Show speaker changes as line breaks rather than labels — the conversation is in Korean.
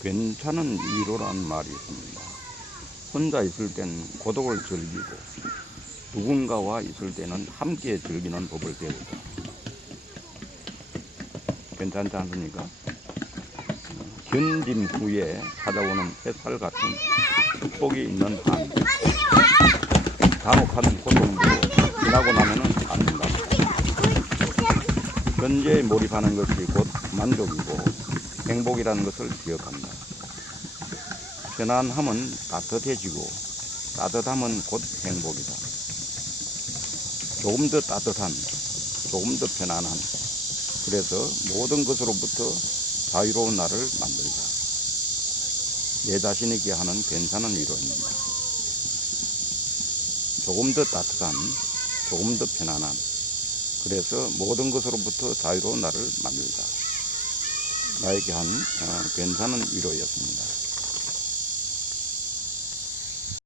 괜찮은 위로라는 말이 있습니다. 혼자 있을 땐 고독을 즐기고 누군가와 있을 때는 함께 즐기는 법을 배우자. 괜찮지 않습니까? 견딤 후에 찾아오는 햇살 같은 축복이 있는 한 잔혹한 고통도 지나고 나면은 안 된다. 현재에 몰입하는 것이 곧 만족이고 행복이라는 것을 기억한다. 편안함은 따뜻해지고 따뜻함은 곧 행복이다. 조금 더 따뜻한, 조금 더 편안한. 그래서 모든 것으로부터 자유로운 나를 만들자. 내 자신에게 하는 괜찮은 위로입니다. 조금 더 따뜻한, 조금 더 편안한. 그래서 모든 것으로부터 자유로운 나를 만들자. 나에게 한 어, 괜찮은 위로였습니다.